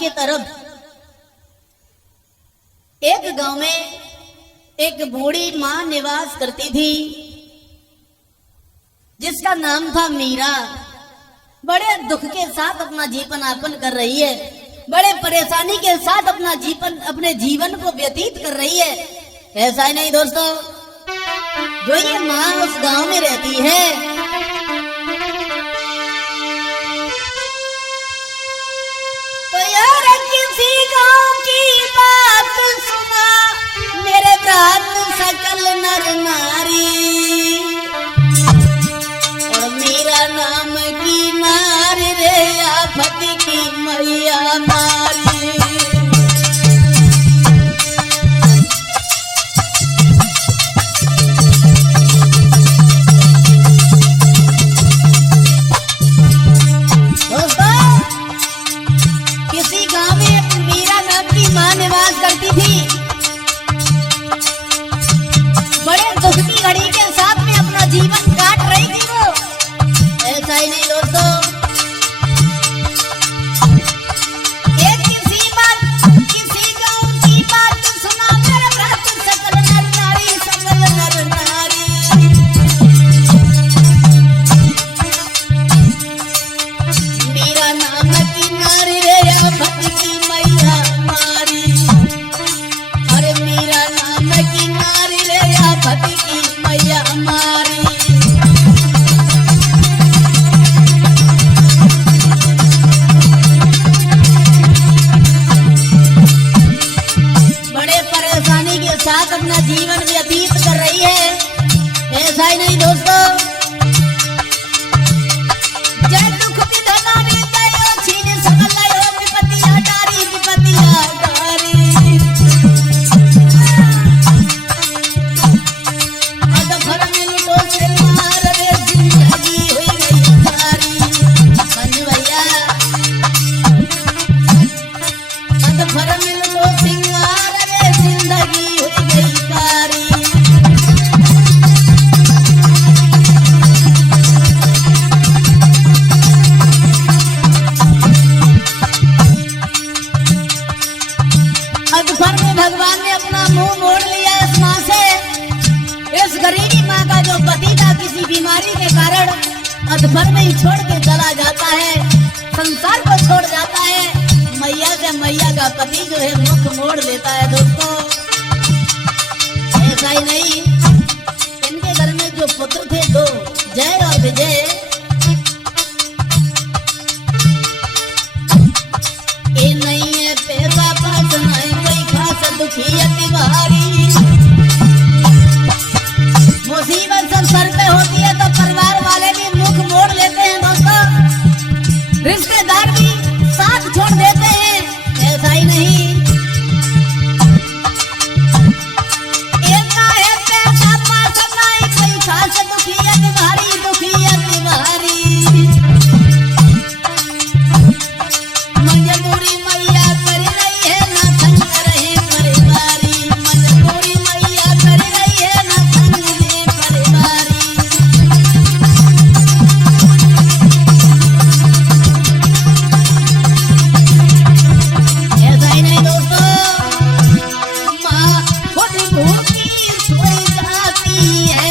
के तरफ एक गांव में एक बूढ़ी मां निवास करती थी जिसका नाम था मीरा। बड़े दुख के साथ अपना जीवन यापन कर रही है, बड़े परेशानी के साथ अपने जीवन को व्यतीत कर रही है। ऐसा ही नहीं दोस्तों, जो ये मां उस गांव में रहती है, तो यार किसी गांव की बात सुना मेरे प्राण सकल नर नारी, और मेरा नाम की नारी रे आफत की मैया मारी। घड़ी के साथ में अपना जीवन काट रही थी वो। ऐसा ही नहीं दोस्तों, एक किसी गांव की बात सुना मेरे व्रत सकल नर नारी, सकल नर नारी। मेरा नाम की नारी रे आफत की मैया मारी, अरे मेरा नाम की नारी रे आफत की मैया मारी। बड़े परेशानी के साथ अपना जीवन व्यतीत कर रही है। ऐसा ही नहीं दोस्तों, जय दुख विधनारी दयो छीन सकल लयो विपत्तिया डारी, विपत्तिया डारी। भगवान ने अपना मुंह मोड़ लिया इस मां से। इस गरीबी मां का जो पति था किसी बीमारी के कारण अधभर में ही छोड़ के चला जाता है, संसार को छोड़ जाता है। मैया से मैया का पति जो है मुख मोड़ लेता है दोस्तों। ऐसा ही नहीं, इनके घर में जो पुत्र थे दो, जय और विजय, ये नहीं है पैसा पास नहीं कोई खास दुखी अति भारी। मुसीबत सब सर पे होती है तो परिवार वाले भी मुख मोड़ लेते हैं दोस्तों, रिश्तेदार भी साथ छोड़ देते हैं। ऐसा ही नहीं, है पैसा पास नहीं कोई खास दुखी अति भारी, दुखी अति भारी। मजबूरी मैया कर रही है ना संग रहे परिवारी, मजबूरी मैया कर रही है ना संग दे परिवारी। ऐसा ही नहीं दोस्तों, माँ खुद भूखी सोई जाती है,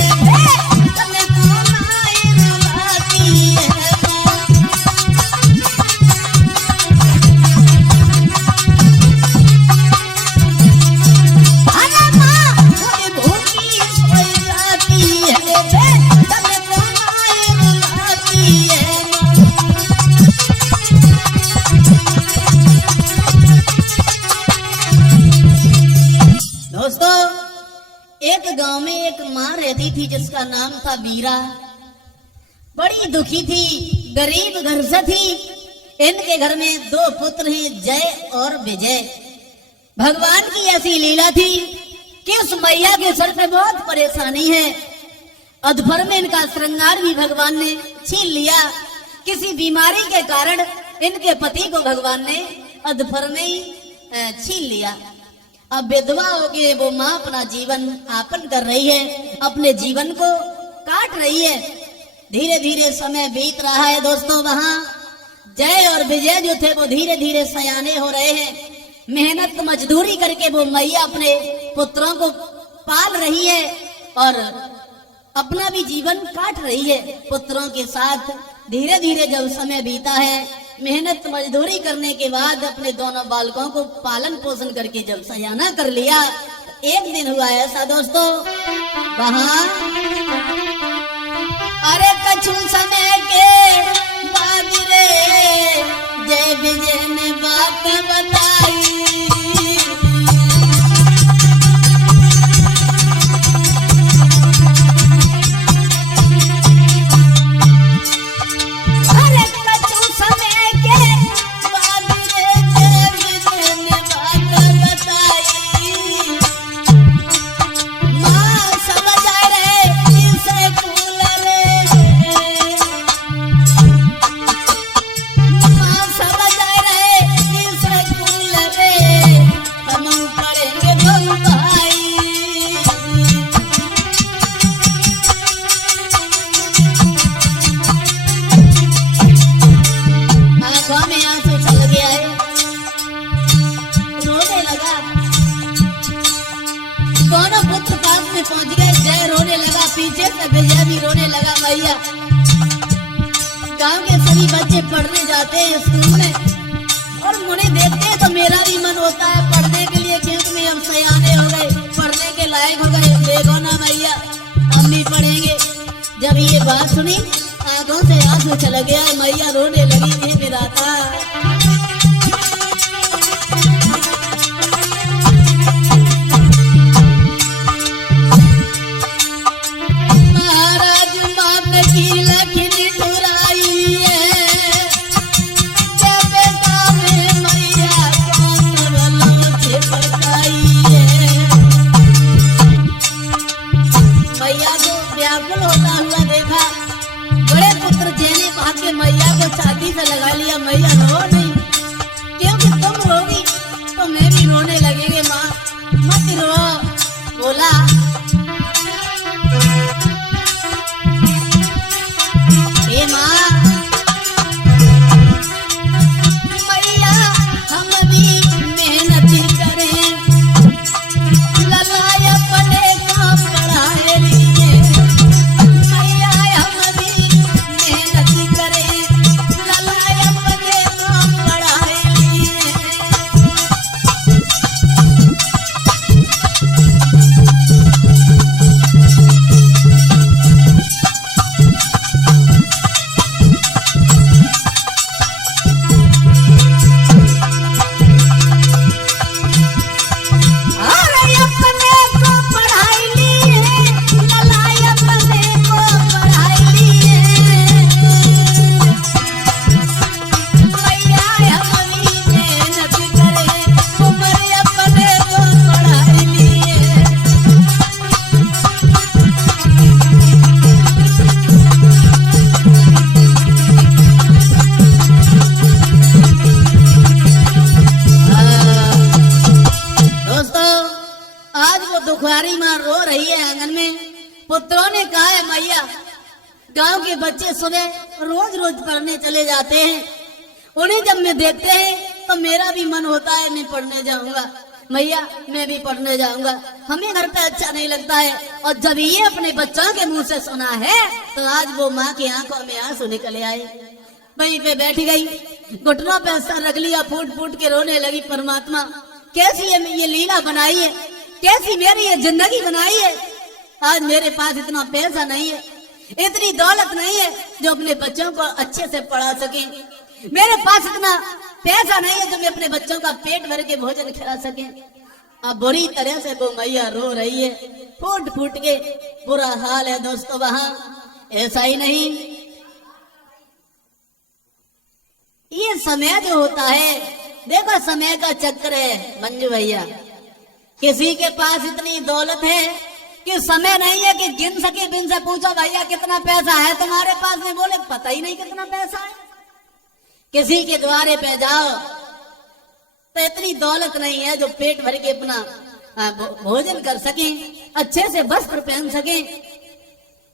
तने तो नाई रुलाती है। दोस्तों, एक गांव में एक मां रहती थी जिसका नाम था मीरा। बड़ी दुखी थी, गरीब घर से थी। इनके घर में दो पुत्र हैं, जय और विजय। भगवान की ऐसी लीला थी कि उस मैया के सर पे बहुत परेशानी है। अधभर में इनका श्रृंगार भी भगवान ने छीन लिया। किसी बीमारी के कारण इनके पति को भगवान ने अधभर में ही छीन लिया। अब विधवा होके वो माँ अपना जीवन यापन कर रही है, अपने जीवन को काट रही है। धीरे धीरे समय बीत रहा है दोस्तों। वहां जय और विजय जो थे वो धीरे धीरे सयाने हो रहे हैं। मेहनत मजदूरी करके वो मैया अपने पुत्रों को पाल रही है और अपना भी जीवन काट रही है पुत्रों के साथ। धीरे धीरे जब समय बीता है, मेहनत मजदूरी करने के बाद अपने दोनों बालकों को पालन पोषण करके जब सयाना कर लिया, एक दिन हुआ ऐसा दोस्तों, वहां अरे कछु समय के बाद रे जय विजय ने बात बताई। दोनों पुत्र पास में पहुंच गए। जय रोने लगा, पीछे से विजय भी रोने लगा। भैया गांव के सभी बच्चे पढ़ने जाते हैं स्कूल में और मुझे देखते हैं तो मेरा भी मन होता है पढ़ने के लिए, क्योंकि हम सयाने हो गए, पढ़ने के लायक हो गए। देखो ना भैया, हम भी पढ़ेंगे। जब ये बात सुनी आंखों से आंसू चला गया, मैया रोने लगी। मेरा था मैया को छाती से लगा लिया। मैया रो नहीं, क्योंकि तुम रोगी तो मैं भी रोने लगेंगे। माँ मत रो। बोला हे माँ, मैया हम भी मेहनत करें, ललाया पड़े का पढ़ाए लिए। मैया हम भी मेहनत करें, ललाया पड़े का पढ़ाए लिए। दुखवारी माँ रो रही है आंगन में। पुत्रों ने कहा है मैया, गांव के बच्चे सुबह रोज रोज पढ़ने चले जाते हैं, उन्हें जब मैं देखते हैं तो मेरा भी मन होता है मैं पढ़ने जाऊंगा। मैया मैं भी पढ़ने जाऊंगा, हमें घर पे अच्छा नहीं लगता है। और जब ये अपने बच्चों के मुंह से सुना है तो आज वो माँ की आंखों में आंसू निकले आए। वहीं पे बैठ गई, घुटनों पे सर रख लिया, फूट फूट के रोने लगी। परमात्मा कैसी ये लीला बनाई है, कैसी मेरी ये जिंदगी बनाई है। आज मेरे पास इतना पैसा नहीं है, इतनी दौलत नहीं है जो अपने बच्चों को अच्छे से पढ़ा सके। मेरे पास इतना पैसा नहीं है जो मैं अपने बच्चों का पेट भर के भोजन खिला सके। अब बुरी तरह से वो मैया रो रही है, फूट फूट के बुरा हाल है दोस्तों। वहां ऐसा ही नहीं, ये समय जो होता है, देखो समय का चक्र है मंजू भैया। किसी के पास इतनी दौलत है कि समय नहीं है कि गिन सके। बिन से पूछो भैया कितना पैसा है तुम्हारे पास में, बोले पता ही नहीं कितना पैसा है। किसी के द्वारे पे जाओ तो इतनी दौलत नहीं है जो पेट भर के अपना भोजन कर सके, अच्छे से वस्त्र पहन सके।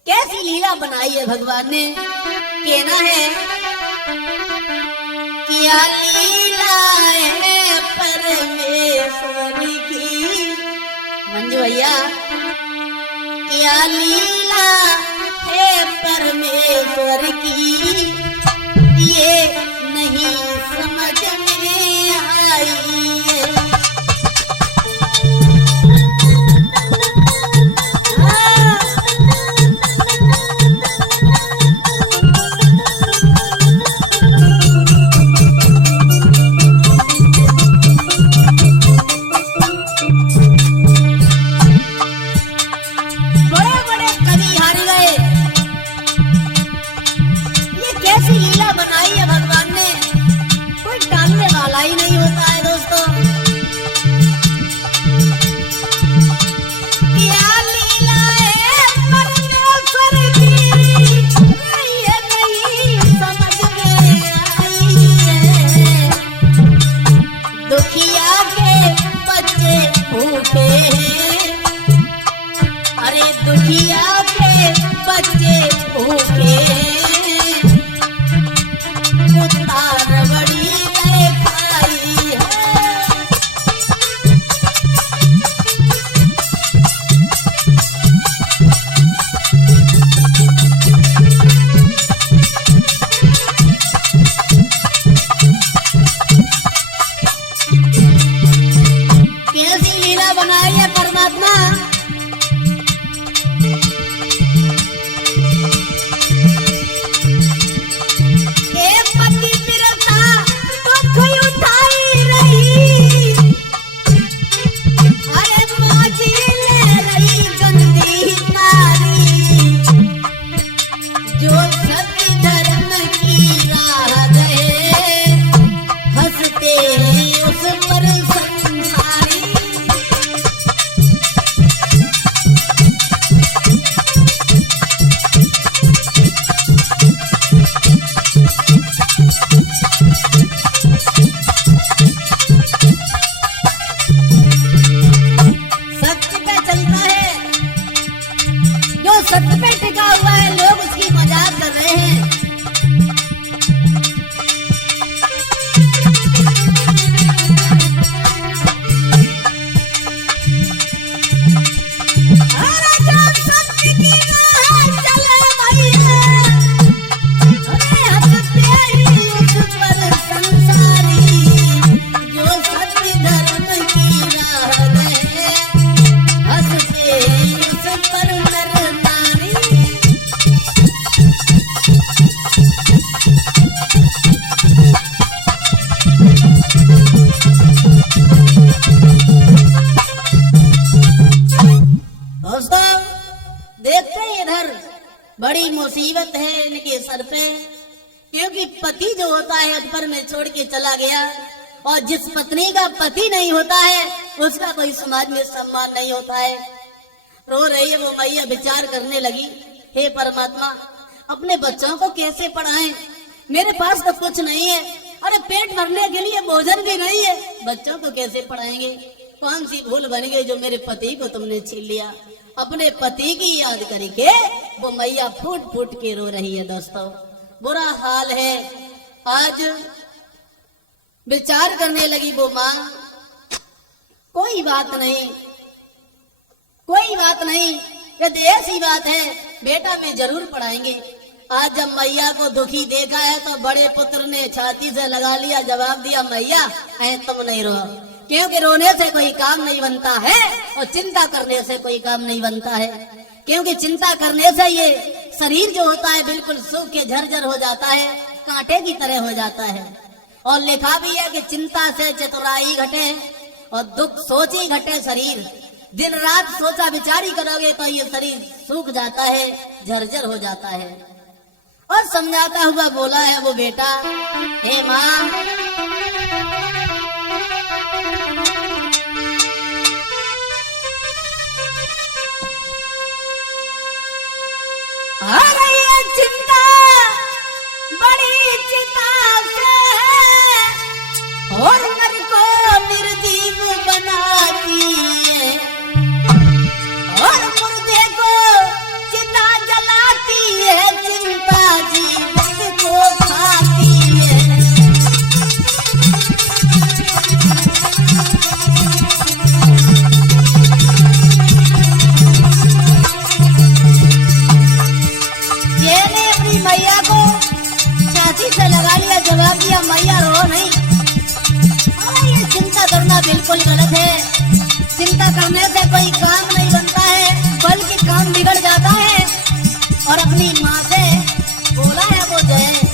कैसी लीला बनाई है भगवान ने। कहना है क्या लीला है परमेश्वर की, मंजू भैया, क्या लीला है परमेश्वर की, ये नहीं समझ में आई है। बड़ी मुसीबत है इनके सर पे, क्योंकि पति जो होता है अकबर में छोड़ के चला गया, और जिस पत्नी का पति नहीं होता है उसका कोई समाज में सम्मान नहीं होता है। रो रही है वो मैया, विचार करने लगी, हे परमात्मा अपने बच्चों को कैसे पढ़ाएं, मेरे पास तो कुछ नहीं है, अरे पेट भरने के लिए भोजन भी नहीं है, बच्चों को कैसे पढ़ाएंगे। कौन सी भूल बन गई जो मेरे पति को तुमने छीन लिया। अपने पति की याद करके वो मैया फूट फूट के रो रही है। दोस्तों बुरा हाल है। आज विचार करने लगी वो माँ, कोई बात नहीं, कोई बात नहीं, यदि ऐसी बात है बेटा में जरूर पढ़ाएंगे। आज जब मैया को दुखी देखा है तो बड़े पुत्र ने छाती से लगा लिया, जवाब दिया, मैया तुम नहीं रो, क्योंकि रोने से कोई काम नहीं बनता है और चिंता करने से कोई काम नहीं बनता है, क्योंकि चिंता करने से ये शरीर जो होता है बिल्कुल सूख के झरझर हो जाता है, कांटे की तरह हो जाता है। और लिखा भी है कि चिंता से चतुराई घटे और दुख सोची घटे शरीर। दिन रात सोचा विचारी करोगे तो ये शरीर सूख जाता है, झरझर हो जाता है। और समझाता हुआ बोला है वो बेटा, हे माँ आ रही है चिंता बड़ी चिंता से और मन को निर्जीव बनाती है और मुर्दे को चिता जलाती है, चिंता जीवन को खाती मैया को छाती से लगा लिया, जवाब दिया मैया रो नहीं। और ये चिंता करना बिल्कुल गलत है। चिंता करने से कोई काम नहीं बनता है, बल्कि काम बिगड़ जाता है। और अपनी माँ से बोला है वो जय।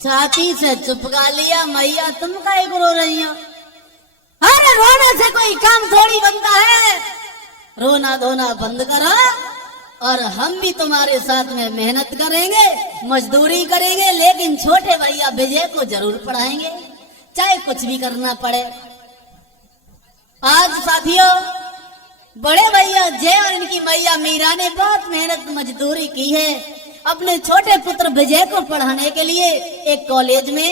छाती से चुपका लिया, मैया तुम काहे को रो रही हो? अरे रोने से कोई काम थोड़ी बनता है। रोना धोना बंद करो और हम भी तुम्हारे साथ में मेहनत करेंगे, मजदूरी करेंगे, लेकिन छोटे भैया विजय को जरूर पढ़ाएंगे, चाहे कुछ भी करना पड़े। आज साथियों, बड़े भैया जय और इनकी मैया मीरा ने बहुत मेहनत मजदूरी की है अपने छोटे पुत्र विजय को पढ़ाने के लिए एक कॉलेज में।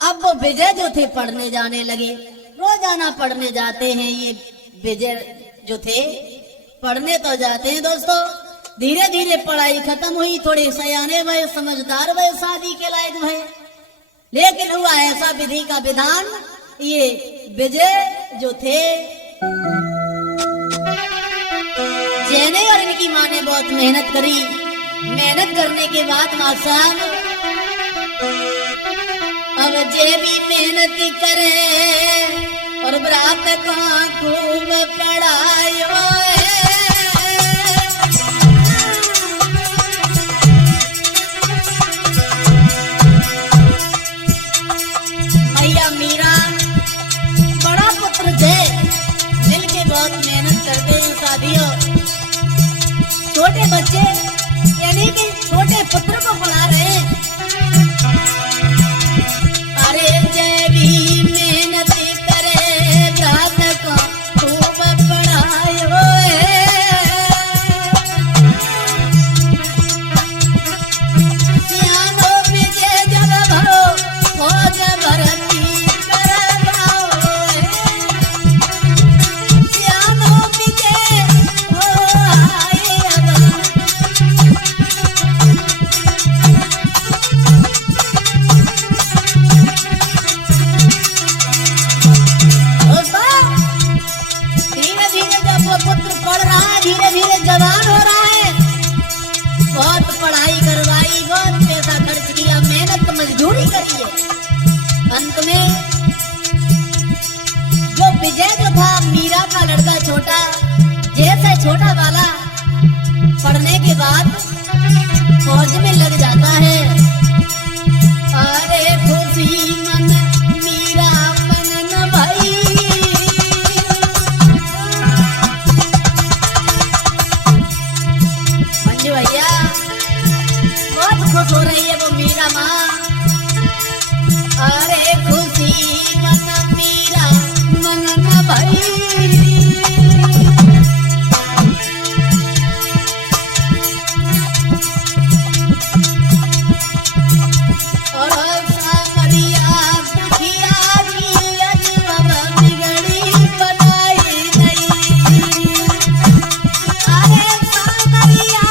अब वो विजय जो थे पढ़ने जाने लगे, रोजाना पढ़ने जाते हैं। ये विजय जो थे पढ़ने तो जाते हैं दोस्तों। धीरे धीरे पढ़ाई खत्म हुई, थोड़े सयाने भय, समझदार भय, शादी के लायक भय। लेकिन हुआ ऐसा विधि का विधान, ये विजय जो थे जैने और इनकी माँ ने बहुत मेहनत करी। मेहनत करने के बाद मासान अब जे भी मेहनत करे और ब्रात का खूब पढ़ायो। भैया मीरा बड़ा पुत्र जय मिलके बहुत मेहनत करते हैं साथियों। छोटे बच्चे यानी कि छोटे पुत्र को पढ़ा रहे हैं। अरे जय भी मेहनत करे, रात को खूब पढ़ायो। सियानो विजय जब भरो, फौज भरती करवाओ। सियानो विजय आए अब। पुत्र पढ़ रहा है, धीरे धीरे जवान हो रहा है। बहुत पढ़ाई करवाई, बहुत पैसा खर्च किया, मेहनत मजदूरी करी है। अंत में जो विजय जो था मीरा का लड़का छोटा, जैसे छोटा वाला पढ़ने के बाद फौज में लग जाता है। अरे खुशी मन मीरा मनन भाई। भैया बहुत खुश हो रही है वो मीरा माँ। अरे खुशी मन मीरा मनन भाई। और सामरिया दुखिया की अजब बिगड़ी बनाई गई। अरे सामरिया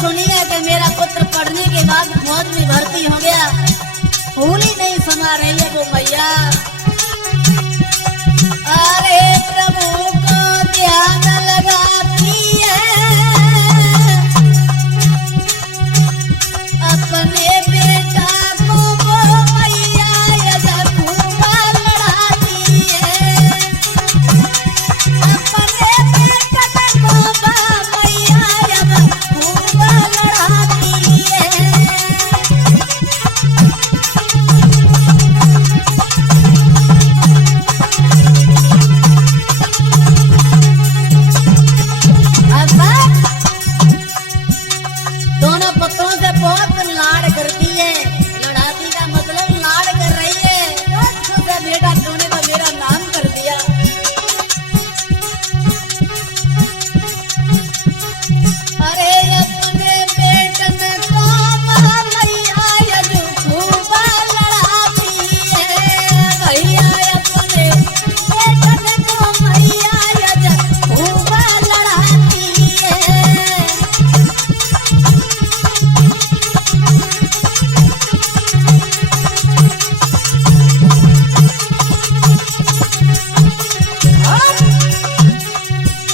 सुनिए कि मेरा पुत्र पढ़ने के बाद फौज में भर्ती हो गया। फूल ही नहीं समा रही है वो मैया। अरे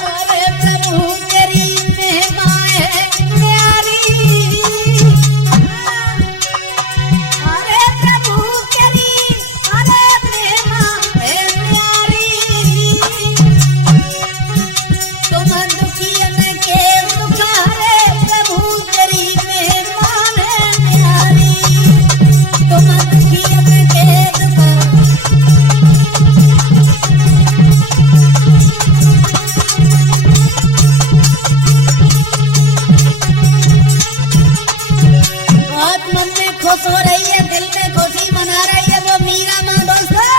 अरे प्रभु तेरी महिमा है न्यारी, अरे प्रभु तेरी अरे महिमा है न्यारी, तुम दुखियन के दुखारे प्रभु तेरी महिमा है न्यारी, तुम दुखियन के दुखारे। बहुत मन में खुश हो रही है, दिल में खुशी मना रही है वो मीरा माँ दोस्तों।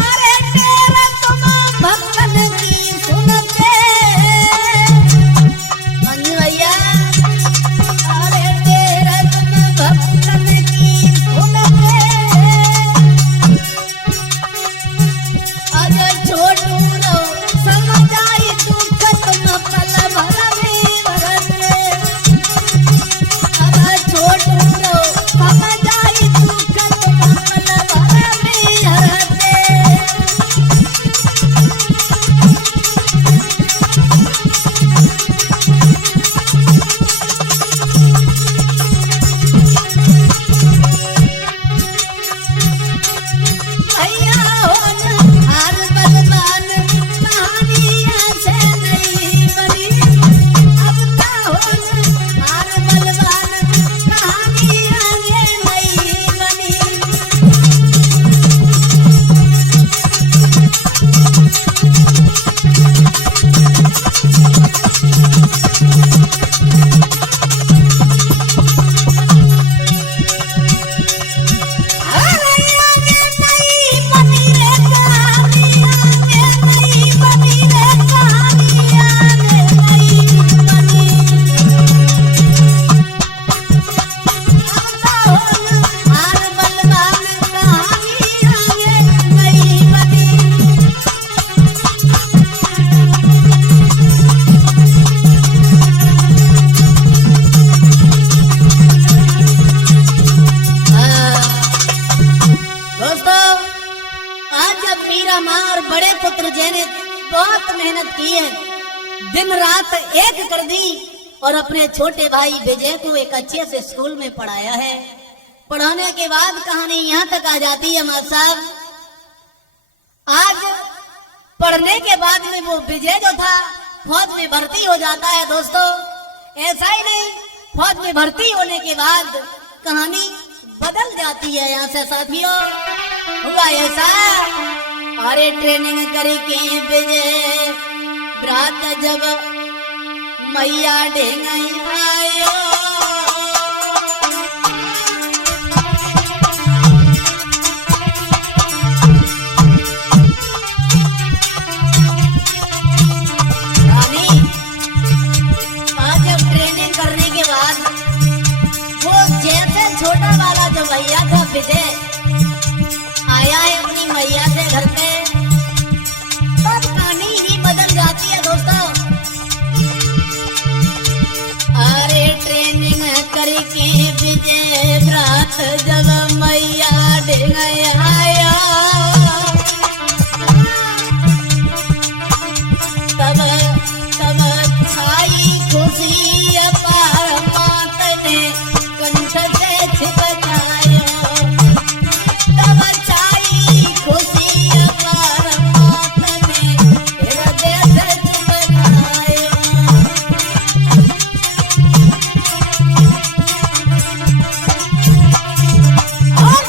अरे तेरा तुम भक्तन की सुनते मंजू भैया, अरे तेरा तुम भक्तन की सुनते, अगर छोटू रो समझ आई दुख तुम पल भर में भरते, अगर छोटू रो समझ आई दुख तुम पल भर में हरते। भैया हो न हार बलवान कहानियां से नहीं बनी, अब का हो न हार बलवान कहानियां ये नहीं बनी। अरे आगे नहीं बनी रे कहानियां, आगे नहीं बनी रे कहानियां, आगे नहीं बनी। अब का हो न हार बलवान कहानियां ये नहीं बनी। दोस्तों, आज जब मीरा माँ और बड़े पुत्र जय ने बहुत मेहनत की है, दिन रात एक कर दी और अपने छोटे भाई विजय को एक अच्छे से स्कूल में पढ़ाया है। पढ़ाने के बाद कहानी यहाँ तक आ जाती है माँ साहब, आज पढ़ने के बाद में वो विजय जो था फौज में भर्ती हो जाता है। दोस्तों, ऐसा ही नहीं, फौज में भर्ती होने के बाद कहानी बदल जाती है। यहाँ से साथियों हुआ ऐसा, अरे ट्रेनिंग करके विजय रात जब मैया ढेंगई आयो, रानी आज जब ट्रेनिंग करने के बाद वो जैसे छोटा वाला जो भैया था विजय आया है अपनी मैया से घर पे, तब कहानी ही बदल जाती है। दोस्तों, अरे ट्रेनिंग करके विजय रात जब मैया ढेंगई आया, तब तब छाई खुशी अपार मात ने कंठ से छिपकायो, तब छाई खुशी अपार मात ने हृदय से छिपकायो। और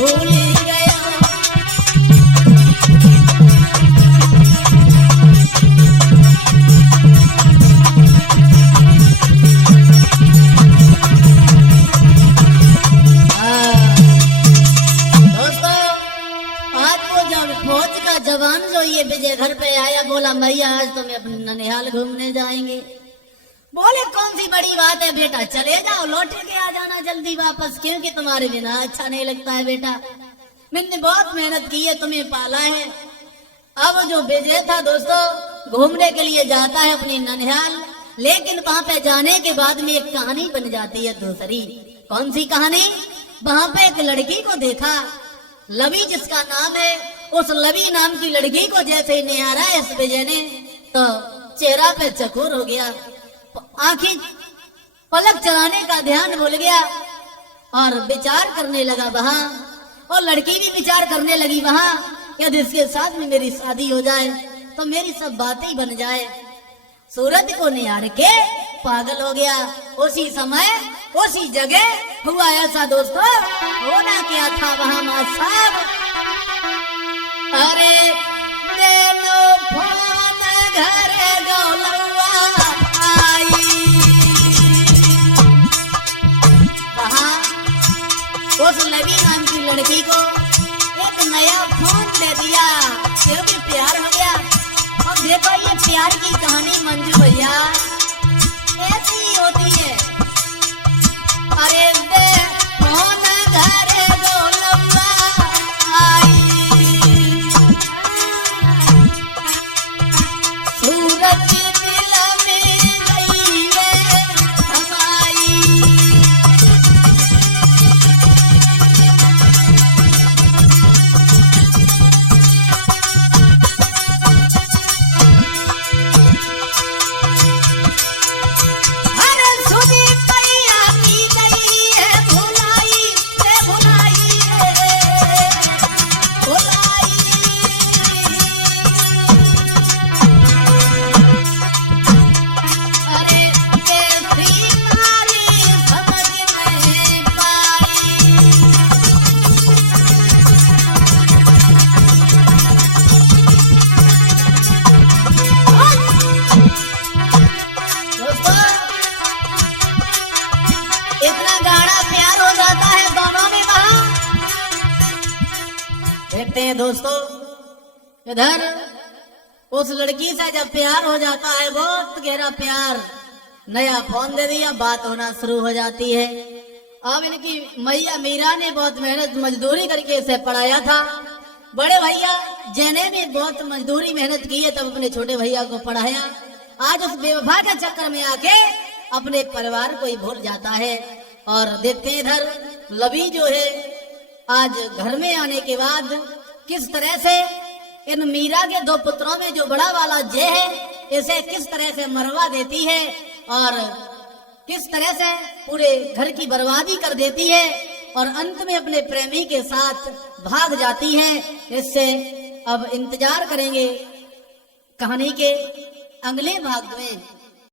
भूल गया। फौज का जवान जो ये विजय घर पे आया, बोला मैया आज तो मैं अपने ननिहाल घूमने जाएंगे। बोले कौन सी बड़ी बात है बेटा, चले जाओ, लौट के आ जाना जल्दी वापस, क्योंकि तुम्हारे बिना अच्छा नहीं लगता है बेटा, मैंने बहुत मेहनत की है, तुम्हें पाला है। अब जो विजय था दोस्तों घूमने के लिए जाता है अपनी ननिहाल, लेकिन वहां पे जाने के बाद में एक कहानी बन जाती है दूसरी। कौन सी कहानी? वहां पे एक लड़की को देखा, लवी जिसका नाम है, उस लवी नाम की लड़की को जैसे ही निहारा इस विजय ने तो चेहरा पे चकोर हो गया, आंखें पलक चलाने का ध्यान भूल गया और विचार करने लगा वहां, और लड़की भी विचार करने लगी वहां, यदि इसके साथ में मेरी शादी हो जाए तो मेरी सब बातें बन जाए। सूरज को निहार के पागल हो गया। उसी समय उसी जगह हुआ ऐसा दोस्तों, होना क्या था वहां मां साहब। अरे तेनो फोन घर गौलवा आई, वहां उस लवी नाम की लड़की को एक नया फोन दे दिया, क्योंकि प्यार हो गया। और देखो ये प्यार की कहानी मंजू भैया ऐसी होती है। अरे दे फोन घर गौलवा आई, सूरज दिल में गई वे हमारी। अरे सुनी पैया की गई है भुलाई से भुलाई रे भुलाई। अरे कैसी नारी समझ नहीं पाई। दोस्तों इतना गाढ़ा प्यार हो जाता है दोनों में वहां। देखते हैं दोस्तों इधर उस लड़की से जब प्यार हो जाता है, बहुत गहरा प्यार, नया फोन दे दिया, बात होना शुरू हो जाती है। अब इनकी मैया मीरा ने बहुत मेहनत मजदूरी करके इसे पढ़ाया था। बड़े भैया जैने ने बहुत मजदूरी मेहनत की है, तब अपने छोटे भैया को पढ़ाया। आज उस बेवफा के चक्कर में आके अपने परिवार को ही भूल जाता है। और देखते हैं इधर लवी जो है आज घर में आने के बाद किस तरह से इन मीरा के दो पुत्रों में जो बड़ा वाला जय है इसे किस तरह से मरवा देती है और किस तरह से पूरे घर की बर्बादी कर देती है और अंत में अपने प्रेमी के साथ भाग जाती है। इससे अब इंतजार करेंगे कहानी के अगले भाग में।